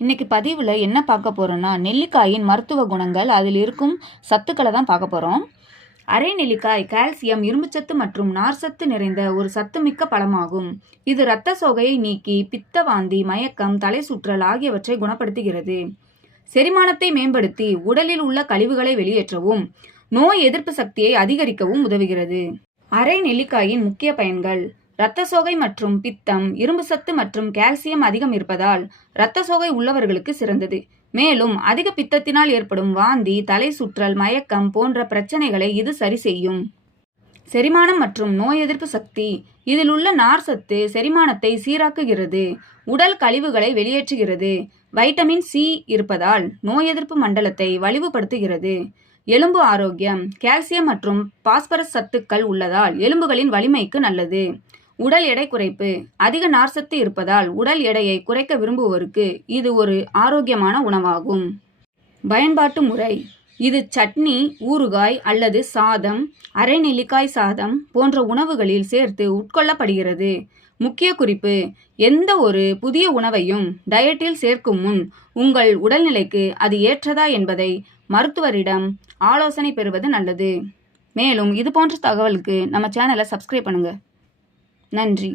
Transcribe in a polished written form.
இன்னைக்கு பதிவில் என்ன பார்க்க போகிறோன்னா, நெல்லிக்காயின் மருத்துவ குணங்கள், அதில் இருக்கும் சத்துக்களை தான் பார்க்க போகிறோம். அரை நெல்லிக்காய் கால்சியம், இரும்புச்சத்து மற்றும் நார்சத்து நிறைந்த ஒரு சத்துமிக்க பழமாகும். இது இரத்த சோகையை நீக்கி பித்த வாந்தி, மயக்கம், தலை சுற்றல் ஆகியவற்றை குணப்படுத்துகிறது. செரிமானத்தை மேம்படுத்தி உடலில் உள்ள கழிவுகளை வெளியேற்றவும், நோய் எதிர்ப்பு சக்தியை அதிகரிக்கவும் உதவுகிறது. அரை நெல்லிக்காயின் முக்கிய பயன்கள்: இரத்த சோகை மற்றும் பித்தம், இரும்பு சத்து மற்றும் கால்சியம் அதிகம் இருப்பதால் இரத்த சோகை உள்ளவர்களுக்கு சிறந்தது. மேலும் அதிக பித்தத்தினால் ஏற்படும் வாந்தி, தலை சுற்றல், மயக்கம் போன்ற பிரச்சனைகளை இது சரி செய்யும். செரிமானம் மற்றும் நோய் எதிர்ப்பு சக்தி: இதில் உள்ள நார்சத்து செரிமானத்தை சீராக்குகிறது, உடல் கழிவுகளை வெளியேற்றுகிறது. வைட்டமின் சி இருப்பதால் நோய் எதிர்ப்பு மண்டலத்தை வலிவுபடுத்துகிறது. எலும்பு ஆரோக்கியம்: கால்சியம் மற்றும் பாஸ்பரஸ் சத்துக்கள் உள்ளதால் எலும்புகளின் வலிமைக்கு நல்லது. உடல் எடை குறைப்பு: அதிக நார்சத்து இருப்பதால் உடல் எடையை குறைக்க விரும்புவோருக்கு இது ஒரு ஆரோக்கியமான உணவாகும். பயன்பாட்டு முறை: இது சட்னி, ஊறுகாய் அல்லது சாதம், அரை நெல்லிக்காய் சாதம் போன்ற உணவுகளில் சேர்த்து உட்கொள்ளப்படுகிறது. முக்கிய குறிப்பு: எந்த ஒரு புதிய உணவையும் டயட்டில் சேர்க்கும் முன் உங்கள் உடல்நிலைக்கு அது ஏற்றதா என்பதை மருத்துவரிடம் ஆலோசனை பெறுவது நல்லது. மேலும் இது போன்ற தகவலுக்கு நம்ம சேனலை சப்ஸ்கிரைப் பண்ணுங்க. நன்றி.